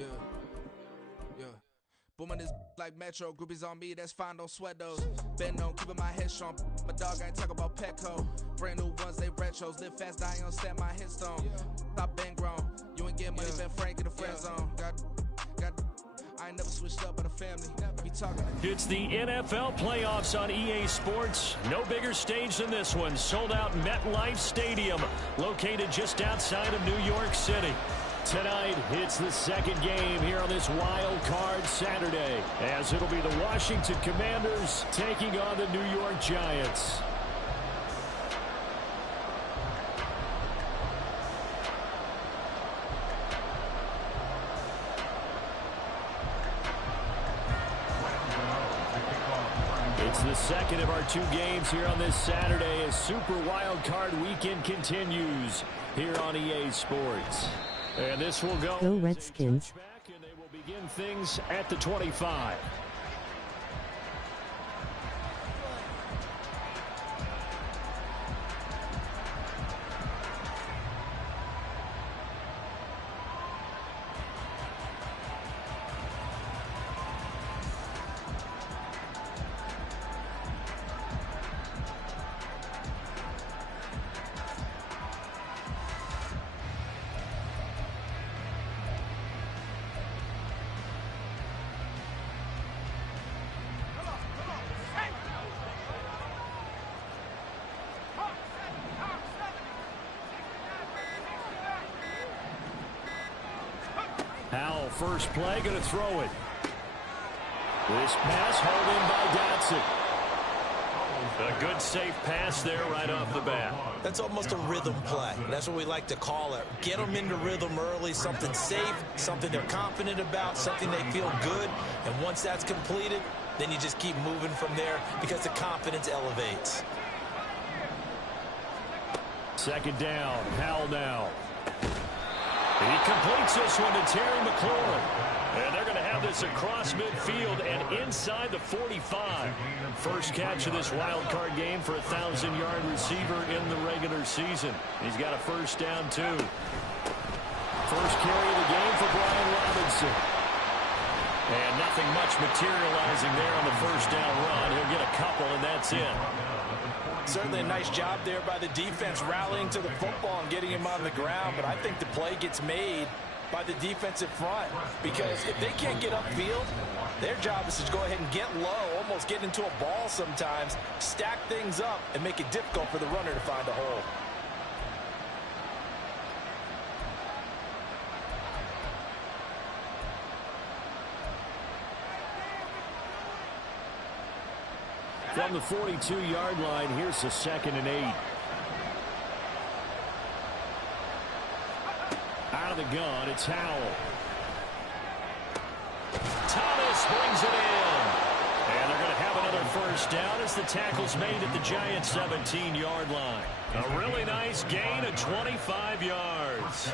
Yeah. Booming this like Metro, groupies on me, that's fine, don't sweat those. Been on, keeping my head strong. My dog ain't talk about Petco. Brand new ones, they retros. Live fast, I ain't on stand my headstone. Stop been grown. You ain't get money, been frank in the friend zone. I ain't never switched up, but a family. Be talking. It's the NFL playoffs on EA Sports. No bigger stage than this one. Sold out MetLife Stadium, located just outside of New York City. Tonight, it's the second game here on this wild card Saturday, as it'll be the Washington Commanders taking on the New York Giants. It's the second of our two games here on this Saturday as Super Wild Card Weekend continues here on EA Sports. And this will go Redskins. And they will begin things at the 25. Howell, first play, going to throw it. This pass hauled in by Dotson. A good, safe pass there right off the bat. That's almost a rhythm play. That's what we like to call it. Get them into rhythm early, something safe, something they're confident about, something they feel good. And once that's completed, then you just keep moving from there because the confidence elevates. Second down, Howell now. He completes this one to Terry McLaurin. And they're going to have this across midfield and inside the 45. First catch of this wild card game for a 1,000-yard receiver in the regular season. He's got a first down, too. First carry of the game for Brian Robinson. And nothing much materializing there on the first down run. He'll get a couple, and that's it. Certainly a nice job there by the defense rallying to the football and getting him on the ground, but I think the play gets made by the defensive front because if they can't get upfield, their job is to go ahead and get low, almost get into a ball sometimes, stack things up, and make it difficult for the runner to find a hole. From the 42-yard line, here's the 2nd and 8. Out of the gun, it's Howell. Thomas brings it in. And they're going to have another first down as the tackle's made at the Giants' 17-yard line. A really nice gain of 25 yards.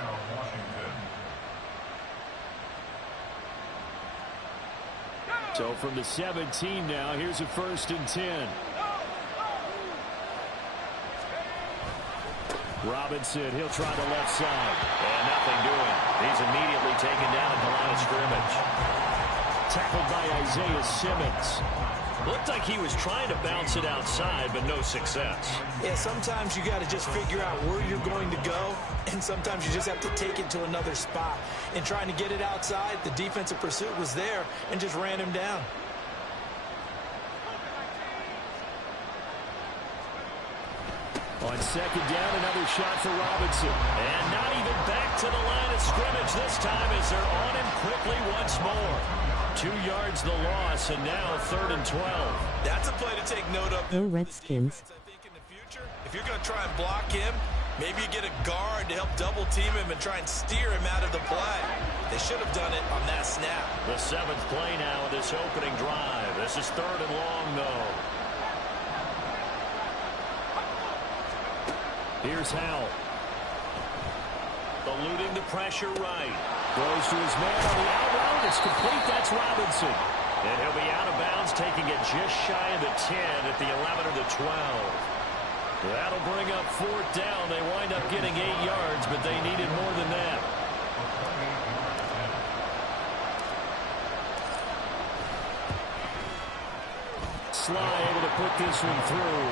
So from the 17 now, here's a 1st and 10. Robinson, he'll try the left side. And nothing doing. He's immediately taken down at the line of scrimmage. Tackled by Isaiah Simmons. Looked like he was trying to bounce it outside, but no success. Yeah, sometimes you got to just figure out where you're going to go, and sometimes you just have to take it to another spot. And trying to get it outside, the defensive pursuit was there and just ran him down. On second down, another shot for Robinson. And not even back to the line of scrimmage this time as they're on him quickly once more. 2 yards the loss, and now 3rd and 12. That's a play to take note of. Go Redskins. I think in the future, if you're going to try and block him, maybe you get a guard to help double team him and try and steer him out of the play. They should have done it on that snap. The 7th play now of this opening drive. This is 3rd and long, though. Here's Howell. Eluding the pressure right. Throws to his man on the out route. It's complete. That's Robinson. And he'll be out of bounds, taking it just shy of the 10 at the 11 or the 12. That'll bring up 4th down. They wind up getting 8 yards, but they needed more than that. Sly able to put this one through.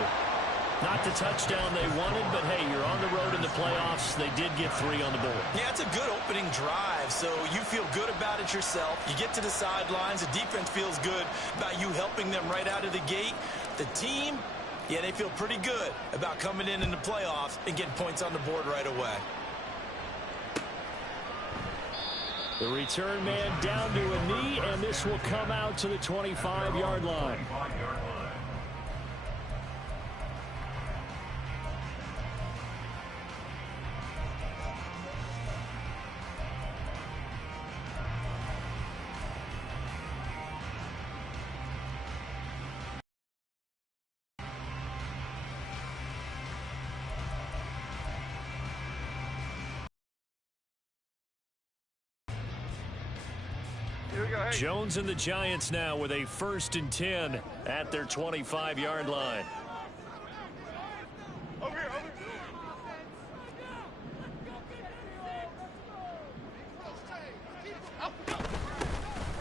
Not the touchdown they wanted, but hey, you're on the road in the playoffs. They did get 3 on the board. Yeah, it's a good opening drive, so you feel good about it yourself. You get to the sidelines. The defense feels good about you helping them right out of the gate. The team, yeah, they feel pretty good about coming in the playoffs and getting points on the board right away. The return man down to a knee, and this will come out to the 25-yard line. Jones and the Giants now with a 1st and 10 at their 25-yard line.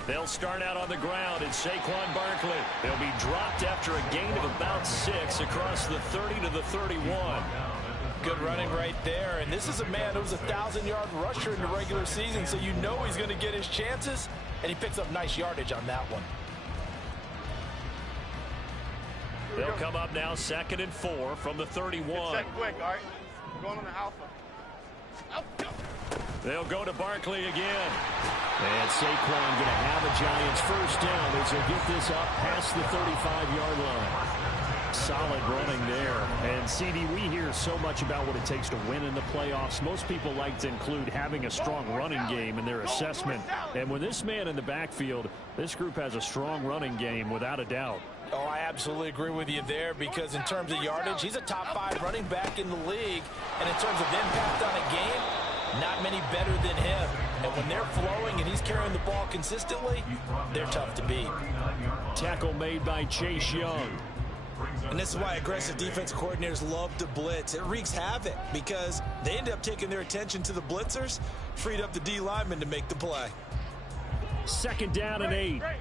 They'll start out on the ground, and Saquon Barkley. They'll be dropped after a gain of about 6 across the 30 to the 31. Good running right there, and this is a man who was a 1,000-yard rusher in the regular season, so you know he's going to get his chances, and he picks up nice yardage on that one. They'll come up now 2nd and 4 from the 31. Check quick, all right? Going on the alpha. They'll go to Barkley again. And Saquon going to have a Giants 1st down as they get this up past the 35-yard line. Solid running there. And, CD, we hear so much about what it takes to win in the playoffs. Most people like to include having a strong running game in their assessment. And when this man in the backfield, this group has a strong running game without a doubt. Oh, I absolutely agree with you there, because in terms of yardage, he's a top 5 running back in the league. And in terms of impact on a game, not many better than him. And when they're flowing and he's carrying the ball consistently, they're tough to beat. Tackle made by Chase Young. And this is why aggressive defense coordinators love to blitz. It wreaks havoc because they end up taking their attention to the blitzers, freed up the D lineman to make the play. 2nd down and 8. Great.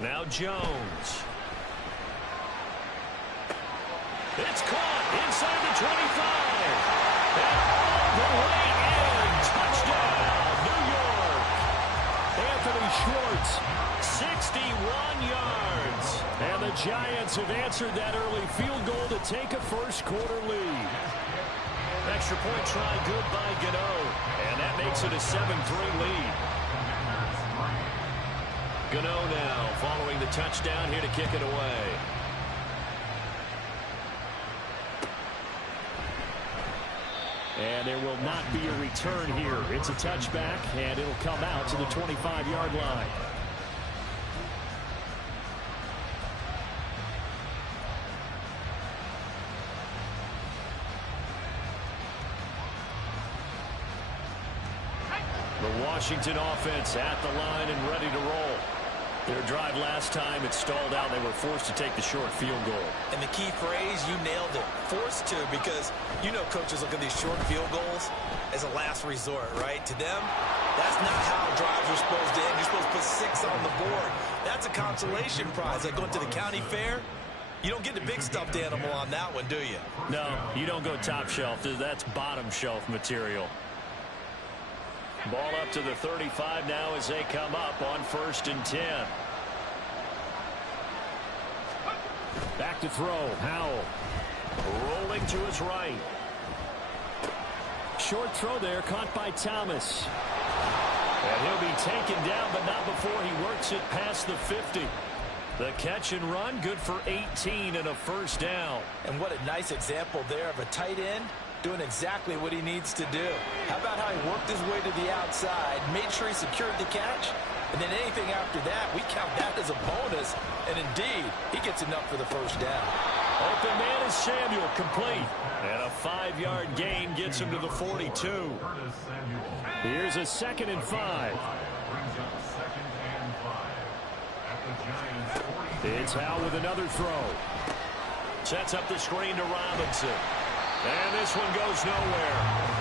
Now Jones. It's caught inside the 25. And all the way in. Touchdown, New York. Anthony Schwartz, 61 yards. And the Giants have answered that early field goal to take a 1st quarter lead. Extra point try good by Gano. And that makes it a 7-3 lead. Gano now following the touchdown here to kick it away. And there will not be a return here. It's a touchback, and it'll come out to the 25-yard line. The Washington offense at the line and ready to roll. Their drive last time, it stalled out. They were forced to take the short field goal. And the key phrase, you nailed it. Forced to, because you know coaches look at these short field goals as a last resort, right? To them, that's not how drives are supposed to end. You're supposed to put 6 on the board. That's a consolation prize. Like going to the county fair, you don't get the big stuffed animal on that one, do you? No, you don't go top shelf. That's bottom shelf material. Ball up to the 35 now as they come up on 1st and 10. Back to throw. Howell rolling to his right. Short throw there, caught by Thomas. And he'll be taken down, but not before he works it past the 50. The catch and run, good for 18 and a 1st down. And what a nice example there of a tight end doing exactly what he needs to do. How about how he worked his way to the outside, made sure he secured the catch, and then anything after that, we count that as a bonus. And indeed, he gets enough for the 1st down. Open man is Samuel, complete. And a 5-yard gain gets him to the 42. Here's a 2nd and 5. It's Howell with another throw. Sets up the screen to Robinson. And this one goes nowhere.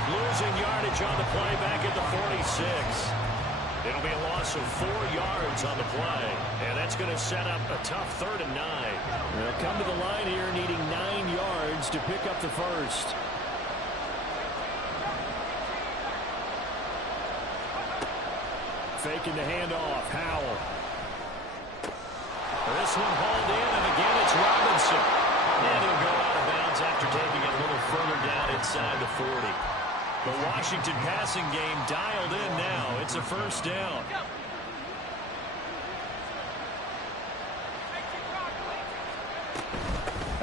Losing yardage on the play back at the 46. It'll be a loss of 4 yards on the play. And that's going to set up a tough 3rd and 9. They'll come to the line here needing 9 yards to pick up the first. Faking the handoff. Howell. This one hauled in, and again it's Robinson. And he'll go out of bounds after taking it a little further down inside the 40. The Washington passing game dialed in now. It's a first down.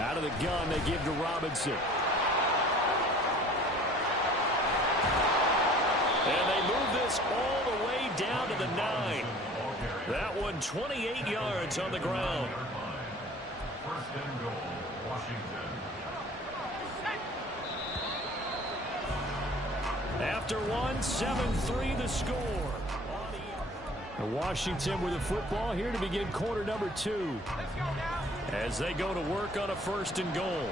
Out of the gun, they give to Robinson. And they move this all the way down to the 9. That one 28 yards on the ground. First and goal, Washington. After one, 7-3 the score. Washington with the football here to begin quarter number 2. As they go to work on a 1st and goal.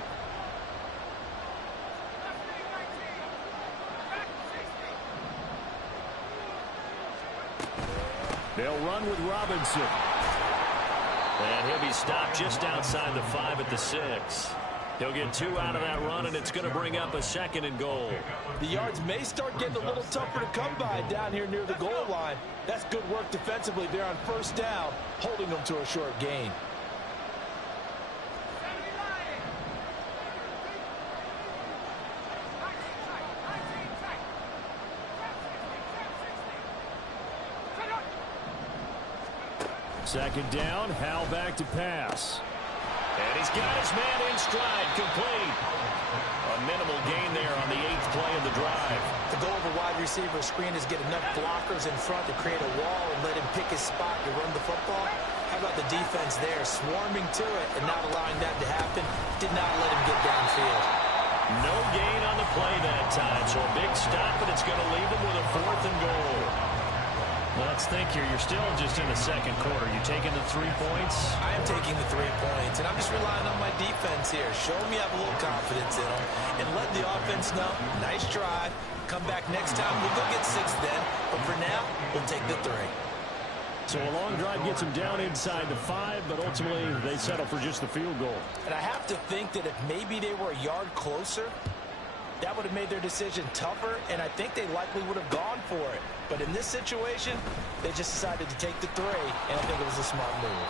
They'll run with Robinson. And he'll be stopped just outside the 5 at the 6. He'll get 2 out of that run, and it's going to bring up a 2nd and goal. The yards may start getting a little tougher to come by down here near the goal line. That's good work defensively there on 1st down, holding them to a short gain. Second down, Howell back to pass. And he's got his man in stride, complete. A minimal gain there on the 8th play of the drive. The goal of a wide receiver screen is get enough blockers in front to create a wall and let him pick his spot to run the football. How about the defense there, swarming to it and not allowing that to happen? Did not let him get downfield. No gain on the play that time, so a big stop, but it's going to leave him with a 4th and goal. Let's think here. You're still just in the 2nd quarter. You taking the 3 points? I am taking the 3 points, and I'm just relying on my defense here. Show me I have a little confidence in them, and let the offense know, nice drive. Come back next time. We'll go get 6 then, but for now, we'll take the 3. So a long drive gets them down inside the 5, but ultimately they settle for just the field goal. And I have to think that if maybe they were a yard closer, that would have made their decision tougher, and I think they likely would have gone for it. But in this situation, they just decided to take the 3, and I think it was a smart move.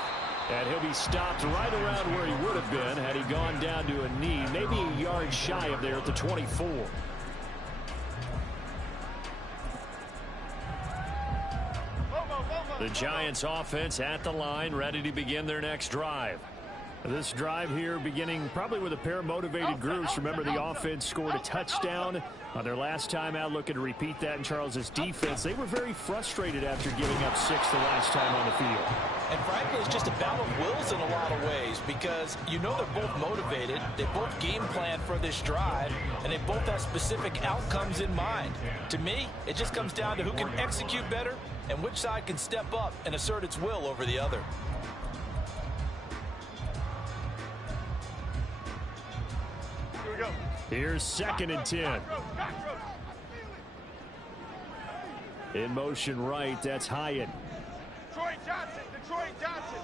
And he'll be stopped right around where he would have been had he gone down to a knee, maybe a yard shy of there at the 24. The Giants offense at the line, ready to begin their next drive. This drive here beginning probably with a pair of motivated groups. Remember, the offense scored a touchdown on their last time out. Looking to repeat that in Charles's defense. They were very frustrated after giving up 6 the last time on the field. And frankly, it's just a battle of wills in a lot of ways because you know they're both motivated. They both game plan for this drive, and they both have specific outcomes in mind. To me, it just comes down to who can execute better and which side can step up and assert its will over the other. Here's 2nd and 10. In motion right, that's Hyatt. Detroit Johnson.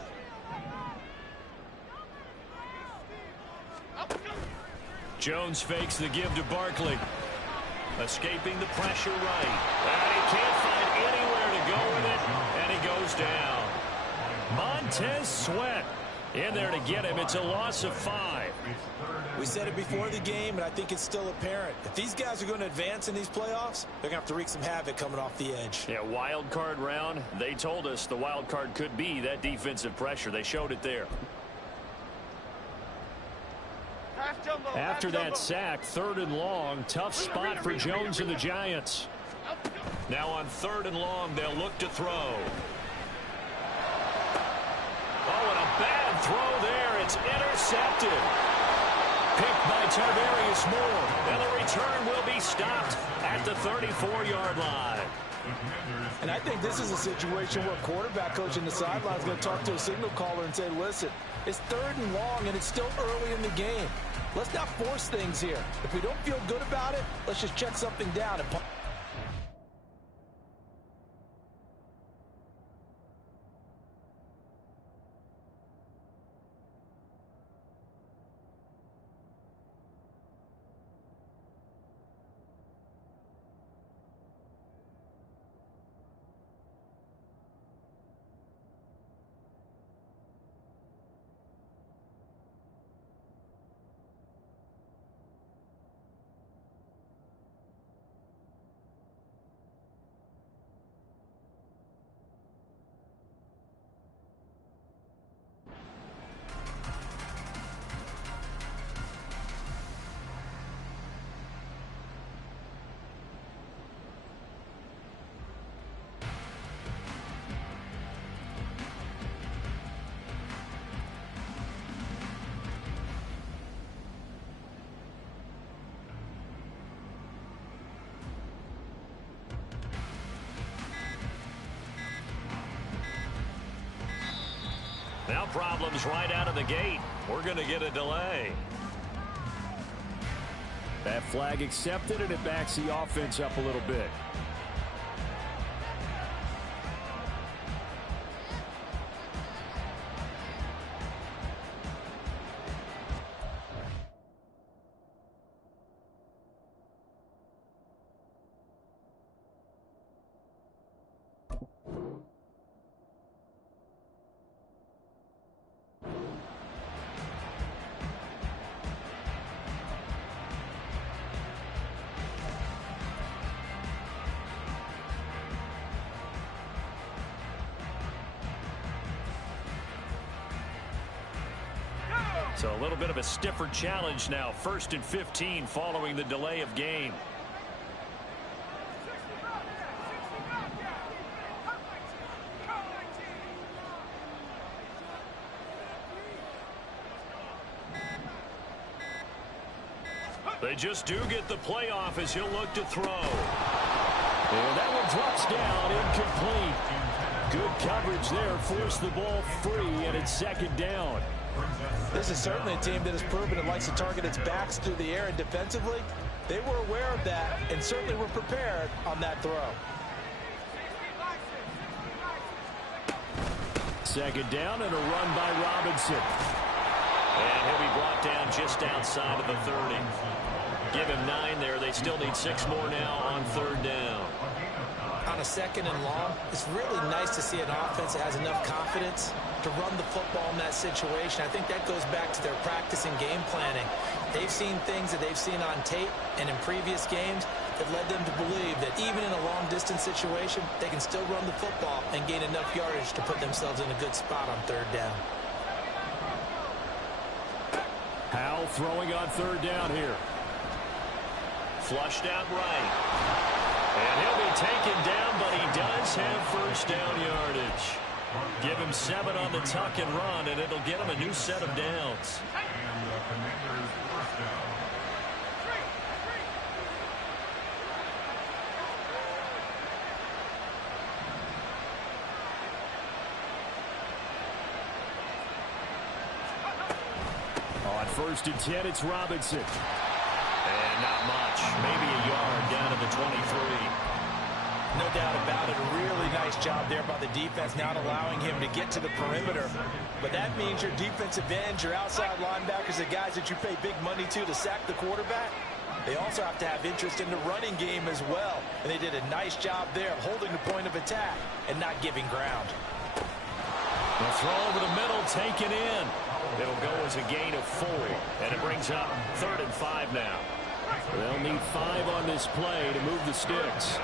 Jones fakes the give to Barkley. Escaping the pressure right. And he can't find anywhere to go with it, and he goes down. Montez Sweat in there to get him. It's a loss of 5. We said it before the game, and I think it's still apparent. If these guys are going to advance in these playoffs, they're going to have to wreak some havoc coming off the edge. Yeah, wild card round. They told us the wild card could be that defensive pressure. They showed it there. After that sack, 3rd and long, tough spot for Jones and the Giants. Now on 3rd and long, they'll look to throw. Oh, and a bad throw there. It's intercepted. Picked by Tarvarius Moore. And the return will be stopped at the 34-yard line. And I think this is a situation where quarterback coach in the sideline is going to talk to a signal caller and say, listen, it's 3rd and long and it's still early in the game. Let's not force things here. If we don't feel good about it, let's just check something down. Now problems right out of the gate. We're going to get a delay. That flag accepted, and it backs the offense up a little bit. So a little bit of a stiffer challenge now. 1st and 15 following the delay of game. They just do get the playoff as he'll look to throw. And that one drops down, incomplete. Good coverage there, forced the ball free, and it's 2nd down. This is certainly a team that has proven it likes to target its backs through the air, and defensively, they were aware of that and certainly were prepared on that throw. 2nd down and a run by Robinson. And he'll be brought down just outside of the 30. Give him 9 there. They still need 6 more now on 3rd down. On a 2nd and long, it's really nice to see an offense that has enough confidence to run the football in that situation. I think that goes back to their practice and game planning. They've seen things that they've seen on tape and in previous games that led them to believe that even in a long-distance situation, they can still run the football and gain enough yardage to put themselves in a good spot on 3rd down. Howell throwing on 3rd down here. Flushed out right. And he'll be taken down, but he does have 1st down yardage. Give him 7 on the tuck and run, and it'll get him a new set of downs. And the Commanders' 1st down. On 1st and 10, it's Robinson. And not much. Maybe a yard down to the 23. No doubt about it. A really nice job there by the defense, not allowing him to get to the perimeter. But that means your defensive ends, your outside linebackers, the guys that you pay big money to sack the quarterback, they also have to have interest in the running game as well. And they did a nice job there of holding the point of attack and not giving ground. The throw over the middle, taken in. It'll go as a gain of 4. And it brings up 3rd and 5 now. They'll need 5 on this play to move the sticks.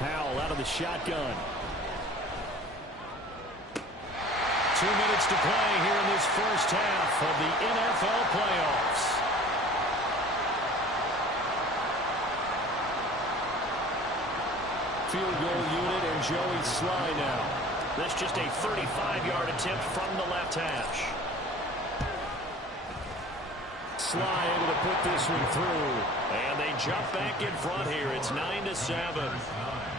Howell out of the shotgun. 2 minutes to play here in this 1st half of the NFL playoffs. Field goal unit and Joey Sly now. This just a 35-yard attempt from the left hash. Sly able to put this one through. And they jump back in front here. It's 9-7.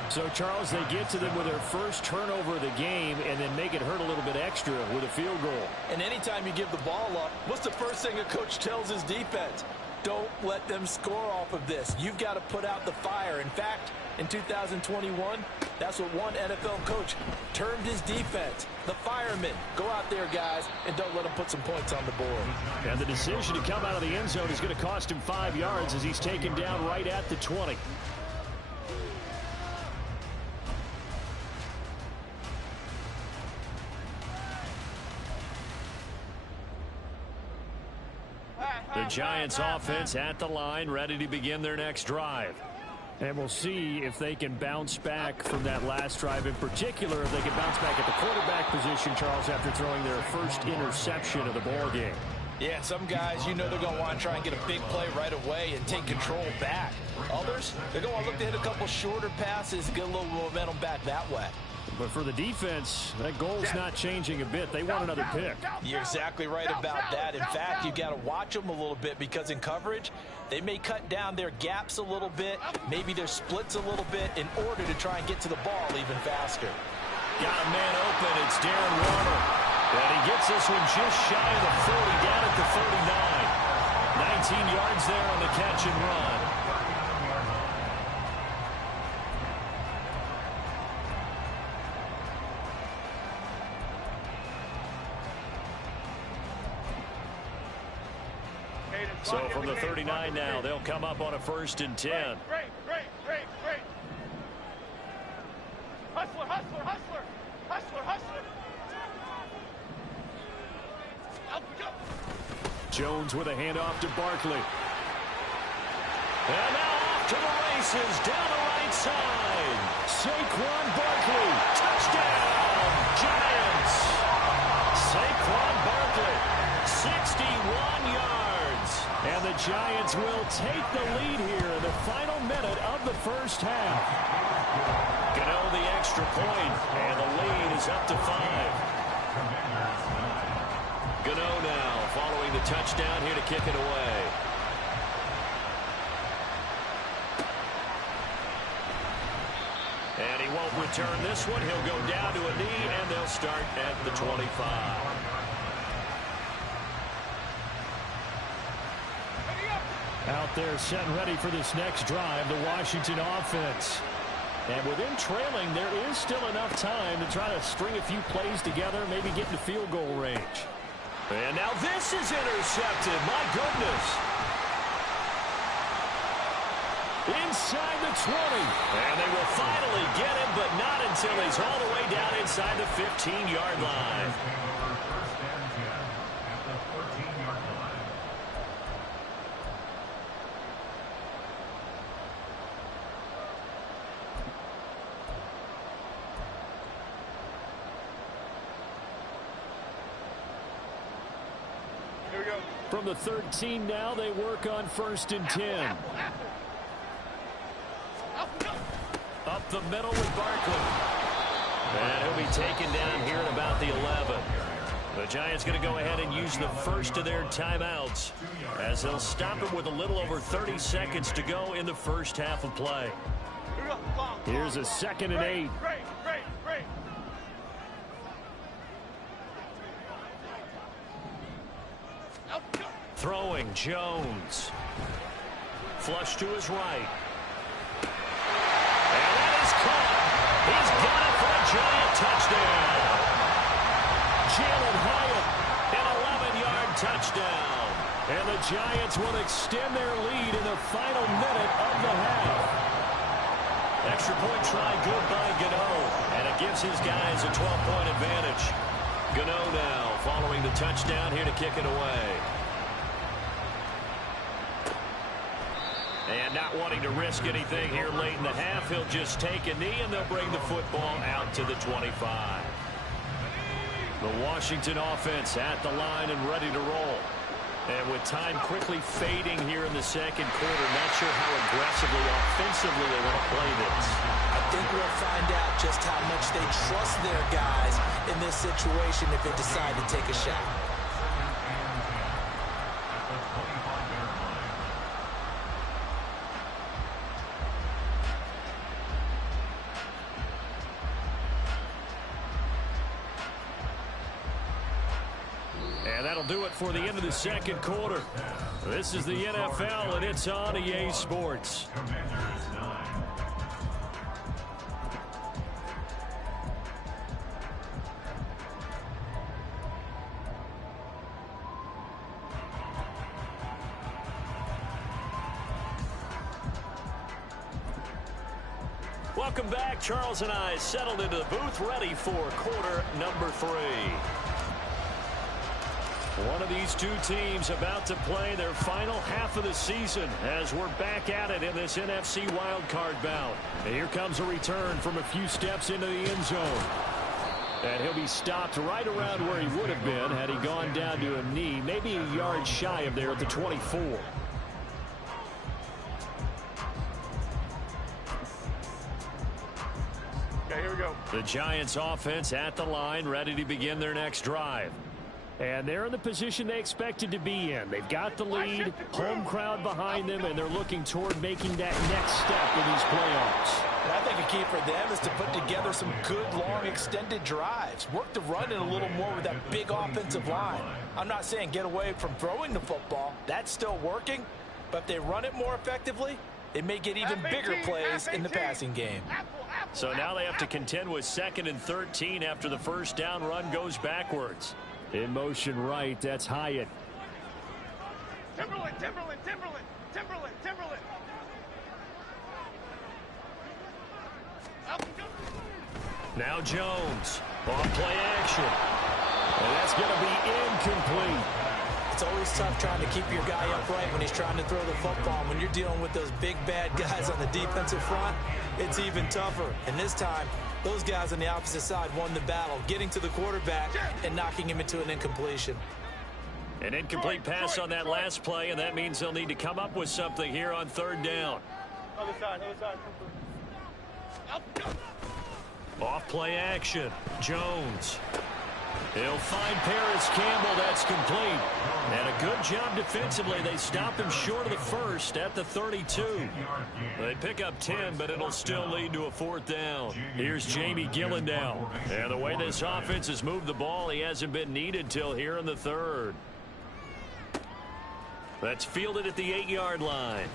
So, Charles, they get to them with their first turnover of the game and then make it hurt a little bit extra with a field goal. And anytime you give the ball up, what's the first thing a coach tells his defense? Don't let them score off of this. You've got to put out the fire. In fact, in 2021, that's what one NFL coach termed his defense. The firemen. Go out there, guys, and don't let them put some points on the board. And the decision to come out of the end zone is going to cost him 5 yards as he's taken down right at the 20. The Giants offense at the line, ready to begin their next drive. And we'll see if they can bounce back from that last drive, in particular, if they can bounce back at the quarterback position, Charles, after throwing their first interception of the ball game. Yeah, and some guys, you know they're going to want to try and get a big play right away and take control back. Others, they're going to look to hit a couple shorter passes, get a little momentum back that way. But for the defense, that goal's not changing a bit. They want another pick. You're exactly right about that. In fact, you got to watch them a little bit because in coverage, they may cut down their gaps a little bit, maybe their splits a little bit in order to try and get to the ball even faster. Got a man open. It's Darren Warner. And he gets this one just shy of the 40, down at the 39. 19 yards there on the catch and run. So from the 39 now, they'll come up on a 1st and 10. Great. Hustler. Jones with a handoff to Barkley. And now off to the races, down the right side. Saquon Barkley. Touchdown, Giants. Saquon Barkley, 61 yards. And the Giants will take the lead here in the final minute of the first half. Gano the extra point, and the lead is up to 5. Gano now following the touchdown here to kick it away. And he won't return this one. He'll go down to a knee, and they'll start at the 25. Out there set and ready for this next drive, the Washington offense. And with them trailing, there is still enough time to try to string a few plays together, maybe get into field goal range. And now this is intercepted. My goodness. Inside the 20. And they will finally get him, but not until he's all the way down inside the 15-yard line. From the 13 now, they work on 1st and 10. Up the middle with Barkley. And he'll be taken down here at about the 11. The Giants going to go ahead and use the first of their timeouts as they'll stop him with a little over 30 seconds to go in the first half of play. Here's a 2nd and 8. Great. Throwing Jones. Flush to his right. And that is caught. He's got it for a Giant touchdown. Jalen Hyatt. An 11-yard touchdown. And the Giants will extend their lead in the final minute of the half. Extra point try good by Gano. And it gives his guys a 12-point advantage. Gano now following the touchdown here to kick it away. And not wanting to risk anything here late in the half, he'll just take a knee, and they'll bring the football out to the 25. The Washington offense at the line and ready to roll. And with time quickly fading here in the second quarter, not sure how aggressively, offensively they want to play this. I think we'll find out just how much they trust their guys in this situation if they decide to take a shot. And that'll do it for the end of the second quarter. This is the NFL, and it's on EA Sports. Welcome back. Charles and I settled into the booth, ready for quarter number 3. One of these two teams about to play their final half of the season as we're back at it in this NFC wildcard bout. And here comes a return from a few steps into the end zone. And he'll be stopped right around where he would have been had he gone down to a knee, maybe a yard shy of there at the 24. Okay, here we go. The Giants offense at the line, ready to begin their next drive. And they're in the position they expected to be in. They've got the lead, home crowd behind them, and they're looking toward making that next step in these playoffs. And I think a key for them is to put together some good, long, extended drives. Work the run in a little more with that big offensive line. I'm not saying get away from throwing the football. That's still working. But if they run it more effectively, they may get even bigger plays in the passing game. So now they have to contend with 2nd and 13 after the first down run goes backwards. In motion right, that's Hyatt. Timberland. Now Jones. On play action. And that's going to be incomplete. It's always tough trying to keep your guy upright when he's trying to throw the football. When you're dealing with those big, bad guys on the defensive front, it's even tougher. And this time, those guys on the opposite side won the battle, getting to the quarterback and knocking him into an incompletion. An incomplete pass on that last play, and that means they'll need to come up with something here on 3rd down. Other side. Off play action. Jones. He'll find Paris Campbell. That's complete. And a good job defensively. They stop him short of the first at the 32. They pick up 10, but it'll still lead to a 4th down. Here's Jamie Gillen now. And the way this offense has moved the ball, he hasn't been needed till here in the 3rd. That's fielded at the 8-yard line.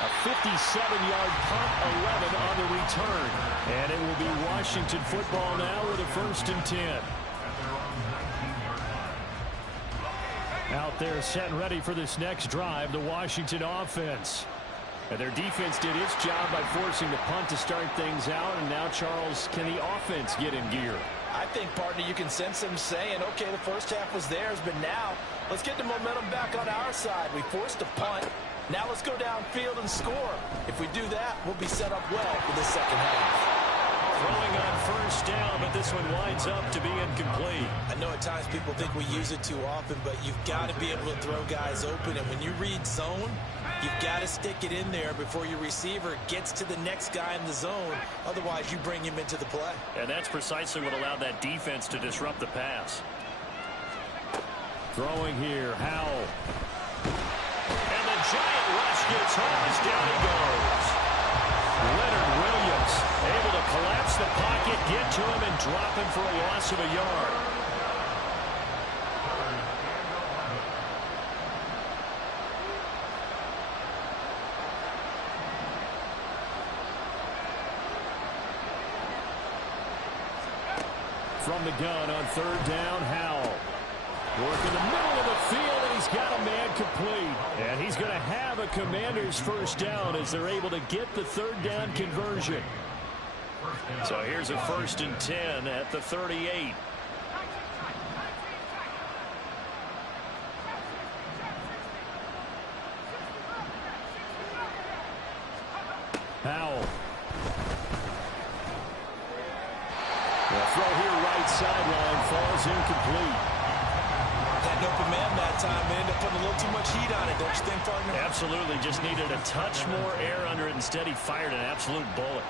A 57-yard punt, 11 on the return. And it will be Washington football now with a 1st and 10. Out there set and ready for this next drive, the Washington offense. And their defense did its job by forcing the punt to start things out. And now, Charles, can the offense get in gear? I think, partner, you can sense them saying, okay, the first half was theirs, but now let's get the momentum back on our side. We forced a punt. Now let's go downfield and score. If we do that, we'll be set up well for the second half. Throwing on 1st down, but this one winds up to be incomplete. I know at times people think we use it too often, but you've got to be able to throw guys open. And when you read zone, you've got to stick it in there before your receiver gets to the next guy in the zone. Otherwise, you bring him into the play. And that's precisely what allowed that defense to disrupt the pass. Throwing here, Howell. And the giant rush gets home as down he goes. Leonard Williams able to collapse the pocket, get to him, and drop him for a loss of a yard. From the gun on 3rd down, Howell. Work in the middle of the field, and he's got a man complete. And he's going to have a Commander's 1st down as they're able to get the 3rd down conversion. So here's a 1st and 10 at the 38. Howell. The throw here right sideline falls incomplete. That open man that time ended up putting a little too much heat on it, don't you think, partner? Absolutely. Just needed a touch more air under it. Instead, he fired an absolute bullet.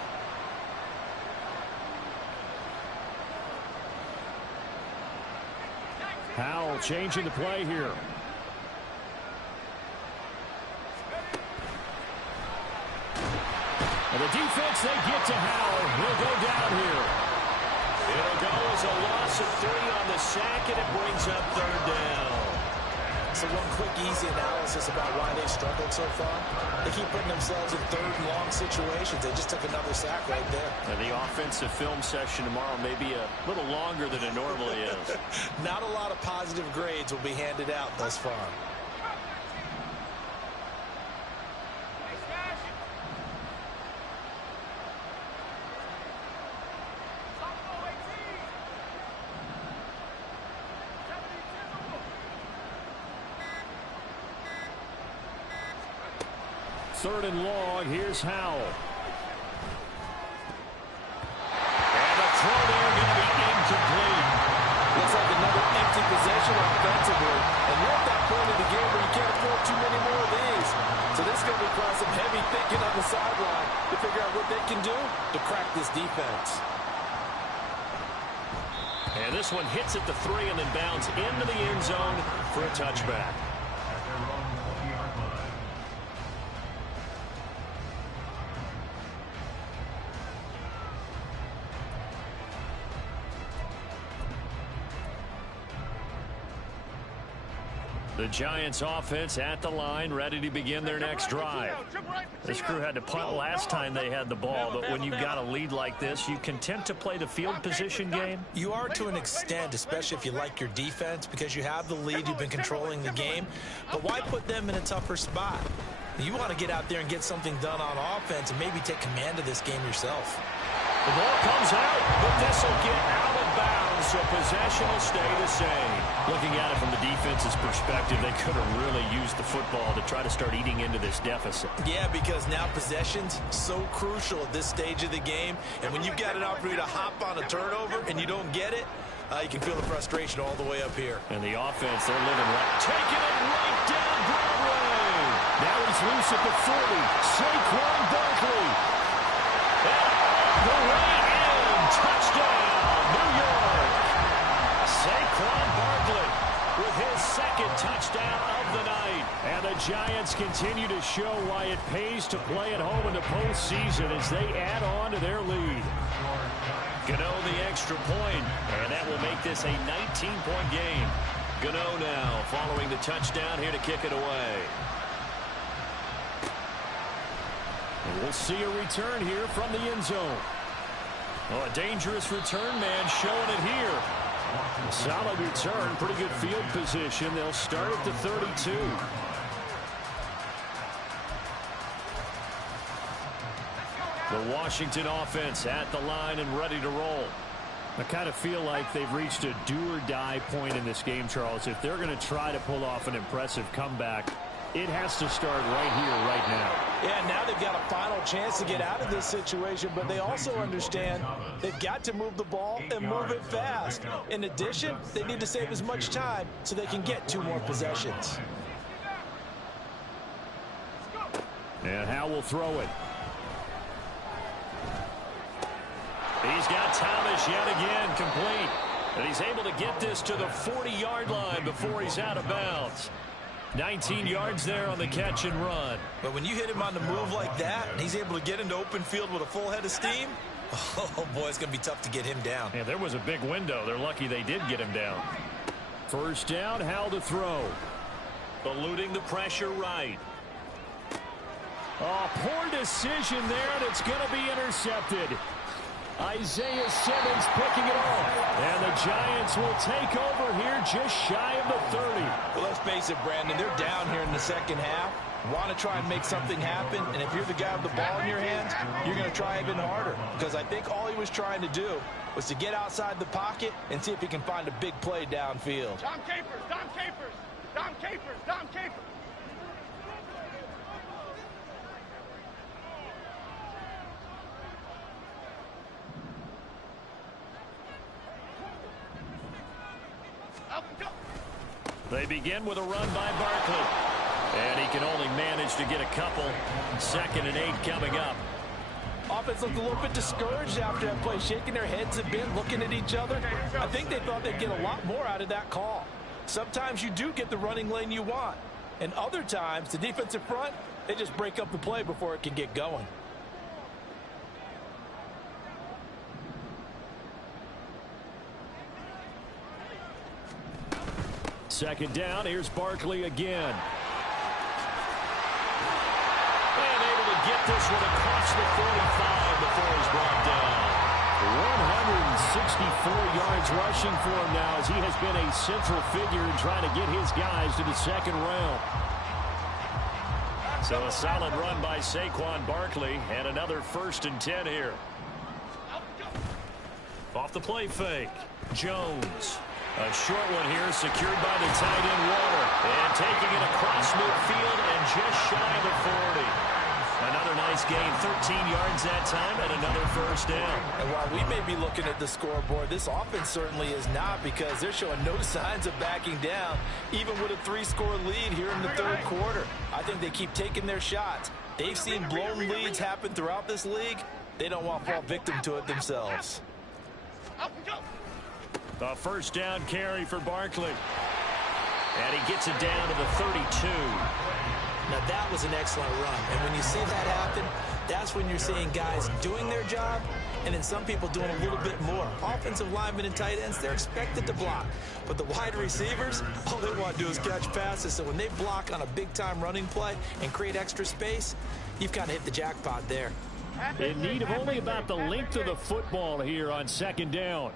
Howell changing the play here. And the defense, they get to Howell. He'll go down here. It'll go as a loss of 3 on the sack, and it brings up 3rd down. So one quick, easy analysis about why they struggled so far. They keep putting themselves in 3rd and long situations. They just took another sack right there. And the offensive film session tomorrow may be a little longer than it normally is. Not a lot of positive grades will be handed out thus far. Third and long, here's Howell. And the throw there going to be defensively. And you're at that point in the game where you can't afford too many more of these. So this is going to require some heavy thinking on the sideline to figure out what they can do to crack this defense. And this one hits at the 3 and then bounds into the end zone for a touchback. The Giants offense at the line, ready to begin their next drive. This crew had to punt last time they had the ball, but when you've got a lead like this, you content to play the field position game? You are to an extent, especially if you like your defense, because you have the lead, you've been controlling the game. But why put them in a tougher spot? You want to get out there and get something done on offense and maybe take command of this game yourself. The ball comes out, but this will get out of bounds, so possession will stay the same. Looking at it from the defense's perspective, they could have really used the football to try to start eating into this deficit. Yeah, because now possession's so crucial at this stage of the game, and when you've got an opportunity to hop on a turnover and you don't get it, you can feel the frustration all the way up here. And the offense, they're living right, taking it right down Broadway. Now he's loose at the 40. Saquon Barkley. The way in, touchdown, New York. Saquon Barkley with his second touchdown of the night. And the Giants continue to show why it pays to play at home in the postseason as they add on to their lead. Gano the extra point, and that will make this a 19-point game. Gano now following the touchdown here to kick it away. And we'll see a return here from the end zone. Oh, a dangerous return man showing it here. A solid return, pretty good field position. They'll start at the 32. The Washington offense at the line and ready to roll. I kind of feel like they've reached a do-or-die point in this game, Charles. If they're going to try to pull off an impressive comeback, it has to start right here, right now. Yeah, now they've got a final chance to get out of this situation, but they also understand they've got to move the ball and move it fast. In addition, they need to save as much time so they can get 2 more possessions. And Howe will throw it. He's got Thomas yet again complete. And he's able to get this to the 40-yard line before he's out of bounds. 19 yards there on the catch and run. But when you hit him on the move like that, and he's able to get into open field with a full head of steam, oh boy, it's going to be tough to get him down. Yeah, there was a big window. They're lucky they did get him down. First down, Howe to throw. Eluding the pressure right. Oh, poor decision there, and it's going to be intercepted. Isaiah Simmons picking it off. And the Giants will take over here just shy of the 30. Well, let's face it, Brandon, they're down here in the second half. Want to try and make something happen, and if you're the guy with the ball in your hands, you're going to try even harder. Because I think all he was trying to do was to get outside the pocket and see if he can find a big play downfield. Dom Capers, Dom Capers, Dom Capers, Dom Capers. They begin with a run by Barkley. And he can only manage to get a couple. 2nd and 8 coming up. Offense looked a little bit discouraged after that play, shaking their heads a bit, looking at each other. I think they thought they'd get a lot more out of that call. Sometimes you do get the running lane you want. And other times, the defensive front, they just break up the play before it can get going. Second down, here's Barkley again. And able to get this one across the 45 before he's brought down. 164 yards rushing for him now as he has been a central figure in trying to get his guys to the second round. So a solid run by Saquon Barkley and another 1st and 10 here. Off the play fake, Jones. A short one here, secured by the tight end Water. And taking it across midfield and just shy of the 40. Another nice gain, 13 yards that time, and another first down. And while we may be looking at the scoreboard, this offense certainly is not, because they're showing no signs of backing down, even with a 3-score lead here in the third quarter. I think they keep taking their shots. They've seen blown leads happen throughout this league. They don't want to fall victim to it themselves. A first down carry for Barkley. And he gets it down to the 32. Now that was an excellent run. And when you see that happen, that's when you're seeing guys doing their job and then some people doing a little bit more. Offensive linemen and tight ends, they're expected to block. But the wide receivers, all they want to do is catch passes. So when they block on a big-time running play and create extra space, you've kind of hit the jackpot there. In need of only about the length of the football here on second down.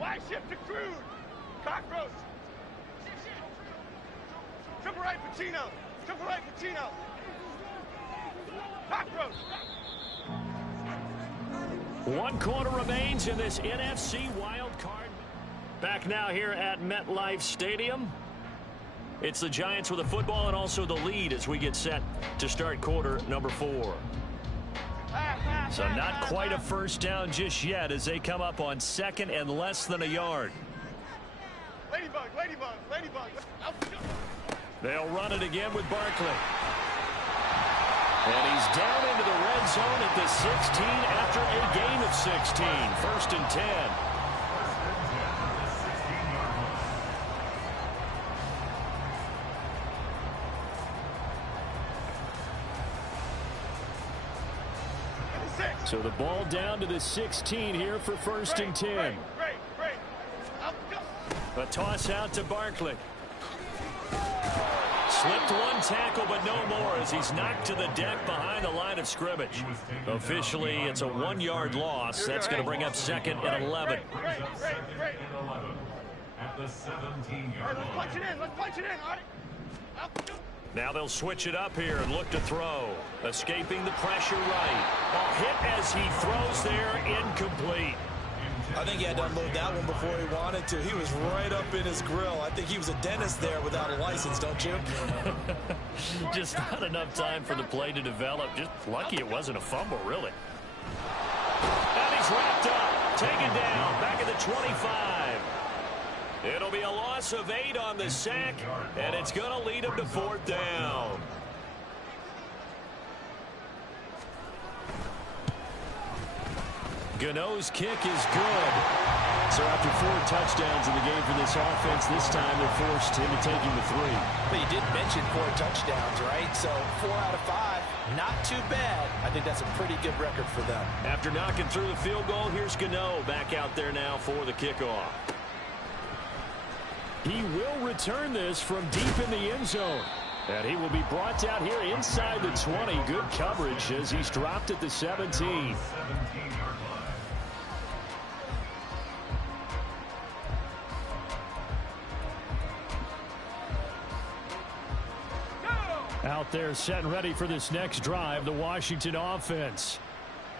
Wide shift to Crude. Cockroach. Triple right Pacino. Triple right Pacino. Cockroach. One quarter remains in this NFC wild card. Back now here at MetLife Stadium. It's the Giants with the football and also the lead as we get set to start quarter number 4. So not quite a first down just yet as they come up on second and less than a yard. Ladybug, ladybug, ladybug. They'll run it again with Barkley. And he's down into the red zone at the 16 after a gain of 16. First and 10. So the ball down to the 16 here for first and 10. A toss out to Barkley. Slipped one tackle, but no more as he's knocked to the deck behind the line of scrimmage. Officially, it's a 1-yard loss. That's going to bring up second and 11. At the 17-yard line. Let's punch it in. Let's punch it in. All right. Now they'll switch it up here and look to throw. Escaping the pressure right. A hit as he throws there, incomplete. I think he had to unload that one before he wanted to. He was right up in his grill. I think he was a dentist there without a license, don't you? Just not enough time for the play to develop. Just lucky it wasn't a fumble, really. And he's wrapped up. Taken down. Back at the 25. It'll be a loss of 8 on the sack, and it's going to lead him to 4th down. Gano's kick is good. So after 4 touchdowns in the game for this offense, this time they're forced into taking the 3. But you did mention 4 touchdowns, right? So 4 out of 5, not too bad. I think that's a pretty good record for them. After knocking through the field goal, here's Gano back out there now for the kickoff. He will return this from deep in the end zone. And he will be brought down here inside the 20. Good coverage as he's dropped at the 17. Out there set and ready for this next drive, the Washington offense.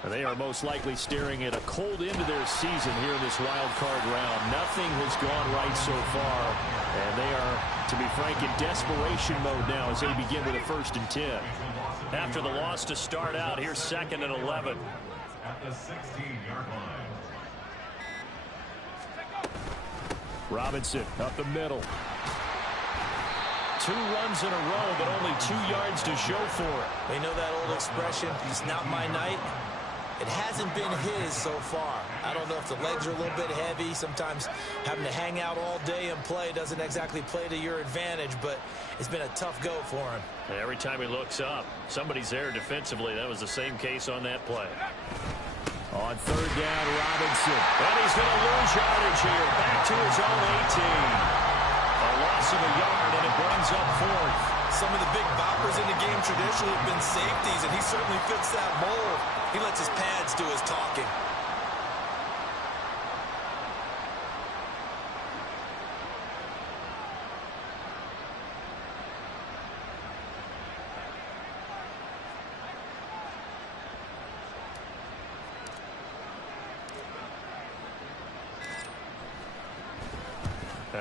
They are most likely staring at a cold end of their season here in this wild card round. Nothing has gone right so far, and they are, to be frank, in desperation mode now as they begin with a 1st and 10. After the loss to start out, here's 2nd and 11. At the 16-yard line. Robinson up the middle. 2 runs in a row, but only 2 yards to show for it. We know that old expression, it's not my night. It hasn't been his so far. I don't know if the legs are a little bit heavy. Sometimes having to hang out all day and play doesn't exactly play to your advantage, but it's been a tough go for him. Every time he looks up, somebody's there defensively. That was the same case on that play. On 3rd down, Robinson. And he's going to lose yardage here. Back to his own 18. A loss of a yard, and it brings up 4th. Some of the big boppers in the game traditionally have been safeties, and he certainly fits that mold. He lets his pads do his talking.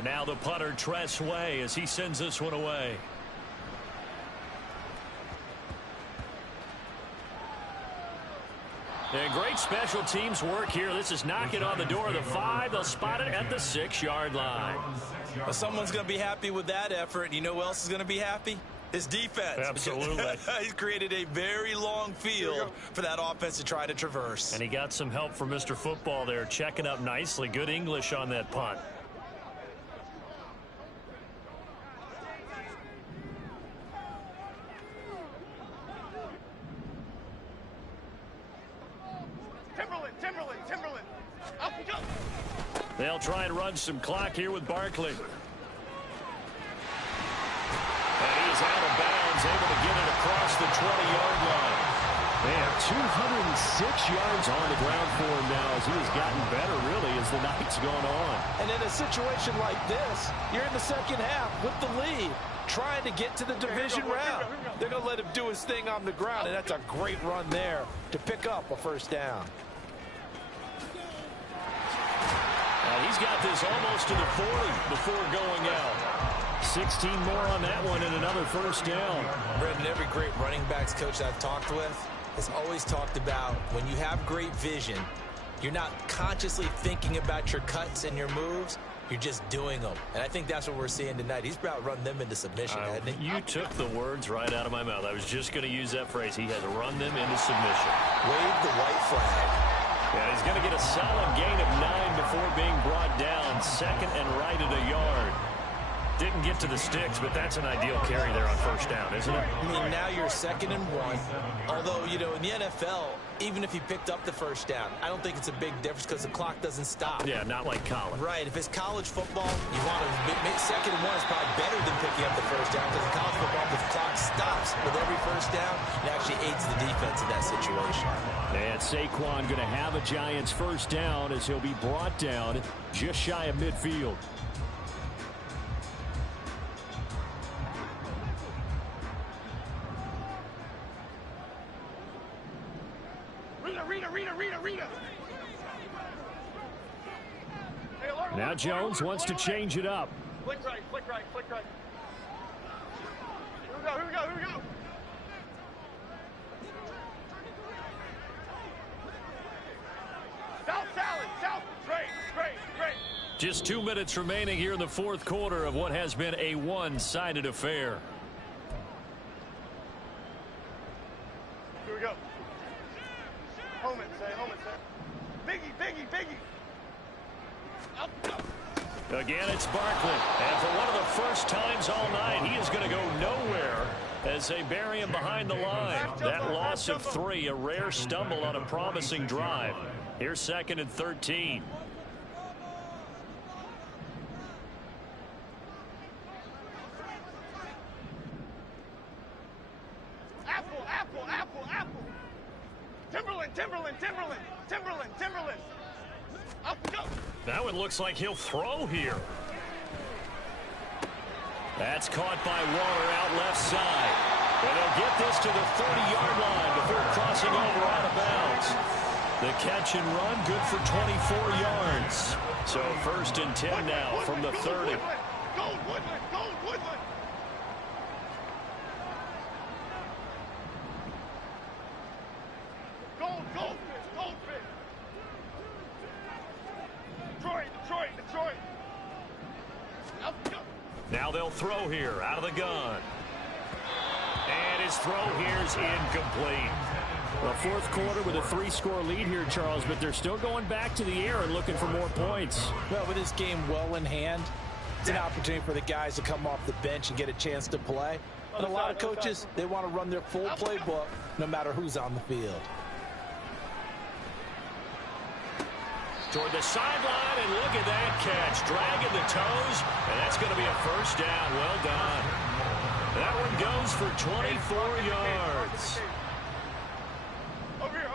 And now the punter, Tress Way, as he sends this one away. And great special teams work here. This is knocking on the door of the 5. They'll spot it at the 6-yard line. Well, someone's going to be happy with that effort. You know who else is going to be happy? His defense. Absolutely. He's created a very long field for that offense to try to traverse. And he got some help from Mr. Football there, checking up nicely. Good English on that punt. Timberland. Up we go. They'll try and run some clock here with Barkley. And he is out of bounds, able to get it across the 20-yard line. They have 206 yards on the ground for him now as he has gotten better, really, as the night's gone on. And in a situation like this, you're in the second half with the lead, trying to get to the division round. They're going to let him do his thing on the ground, and that's a great run there to pick up a first down. He's got this almost to the 40 before going out. 16 more on that one and another first down. Brendan, every great running backs coach I've talked with has always talked about when you have great vision, you're not consciously thinking about your cuts and your moves. You're just doing them. And I think that's what we're seeing tonight. He's about run them into submission, hasn't he? You took the words right out of my mouth. I was just going to use that phrase. He has run them into submission. Wave the white flag. And he's going to get a solid gain of 9 before being brought down. Second and right at a yard. Didn't get to the sticks, but that's an ideal carry there on first down, isn't it? I mean, now you're 2nd and 1. Although, you know, in the NFL, even if he picked up the first down, I don't think it's a big difference because the clock doesn't stop. Yeah, not like college. Right. If it's college football, you want to make 2nd and 1 is probably better than picking up the first down because in college football, the clock stops with every first down. It actually aids the defense in that situation. And Saquon going to have a Giants first down as he'll be brought down just shy of midfield. Rita. Now Jones wants to change it up. Flick right. Here we go. South, straight. Just 2 minutes remaining here in the fourth quarter of what has been a one-sided affair. Here we go. Home it, say. Biggie. Up. Again, it's Barkley. And for one of the first times all night, he is going to go nowhere as they bury him behind the line. That loss of 3, a rare stumble on a promising drive. Here's 2nd and 13. Apple. Timberland. Up we go. That one looks like he'll throw here. That's caught by Waller out left side. And they'll get this to the 30-yard line before crossing over out of bounds. The catch and run, good for 24 yards. So 1st and 10 now from the 30. Go Woodland. Goldfish. Detroit. Up we go. Now they'll throw here out of the gun. And his throw here's incomplete. Well, fourth quarter with a 3-score lead here, Charles, but they're still going back to the air and looking for more points. Well, with this game well in hand, it's an opportunity for the guys to come off the bench and get a chance to play. And a lot of coaches, they want to run their full playbook no matter who's on the field. Toward the sideline, and look at that catch. Dragging the toes, and that's going to be a first down. Well done. That one goes for 24 yards. Over here.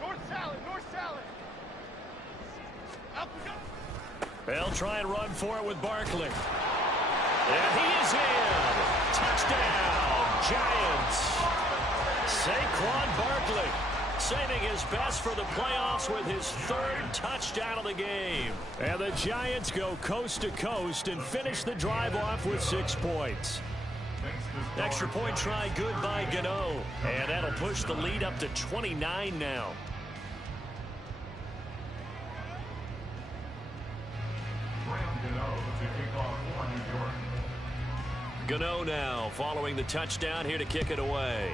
North salad. Up we go. They'll try and run for it with Barkley. And he is in. Touchdown, Giants. Saquon Barkley. saving his best for the playoffs with his 3rd touchdown of the game. And the Giants go coast to coast and finish the drive off with 6 points. Extra point try good by Gano. And that'll push the lead up to 29 now. Gano now following the touchdown here to kick it away.